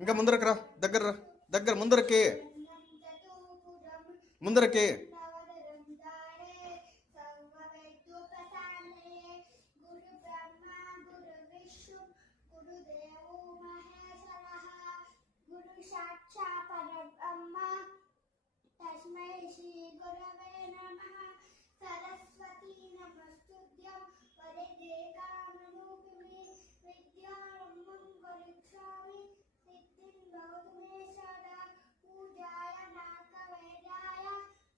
ఇంకా ముందరకు రా, దగ్గర రా, దగ్గర ముందరకి, ముందరకి. तस्मै श्री गुरवे नमः। सरस्वती नमस्तुभ्यं वरदे कामरूपिणे विद्यारम्भं करिष्यामि सिद्धिं भवतु मे सदा। पूजाय नाकवेदाय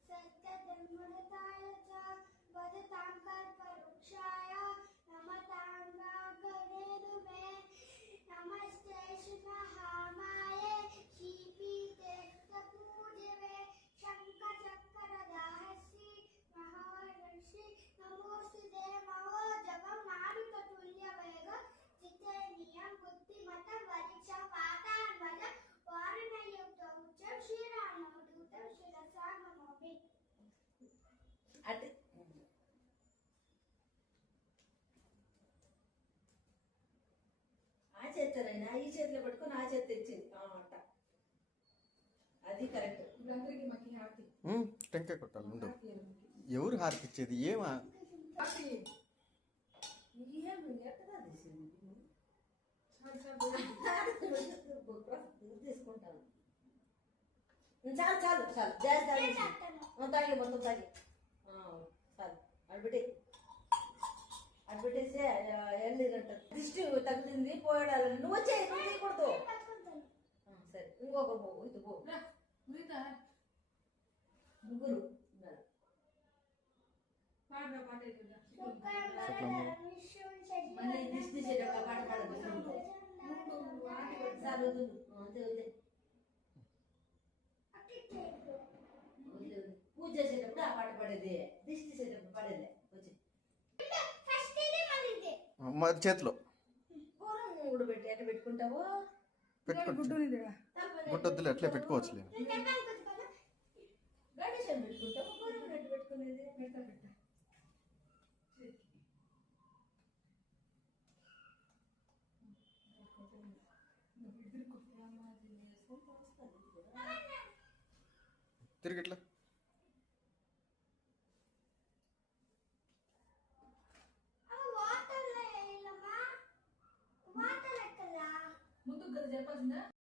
सत्यधर्मरताय च वदतां कल्पवृक्षाय नमतां नागरेणुमे। नमस्ते शिवहामाय श्रीपीते पूजवे शङ्खचक्रधाहसि महाऋषि नमोऽस्तुते। महोजवं मारुततुल्यवेग जितेन्द्रियं बुद्धिमतं वरिष्ठं वातात्मजं वारणयुक्तं उच्चं श्रीरामदूतं शिरसा नमामि। ఆ చేస్తారైనా ఈ చేతిలో పట్టుకొని ఆ చేతి తెచ్చింది అట్ట అది కరెక్ట్. టెంకాయ కొట్టాలి ముందు. ఎవరు హారతి ఇచ్చేది? ఏమా తీసుకుంటాను. చాలు చాలు చాలు గ్యాస్ తాగి మొత్తం తాగి చాలు. అడ్బెట్టేసి ఎల్లిగంట దిష్టి తగిలింది పోయాడాలని నువ్వు వచ్చే నువ్వు తీయకూడదు. సరే ఇంకొక పో ఇది పో ముగ్గురు మళ్ళీ దిష్టి తీసేటప్పుడు పాట పాడదు. పూజ చేసేటప్పుడు ఆ పాట పాడేది, దిష్టి తీసేటప్పుడు పాడేది. వచ్చి చేతిలో మూడు పెట్టి ఎట్లా పెట్టుకుంటావు? గుడ్డొద్దులే, అట్లే పెట్టుకోవచ్చు. గణేశం పెట్టుకుంటావు, గౌరవం ఎట్లా పెట్టుకునేది? తిరిగిట్లా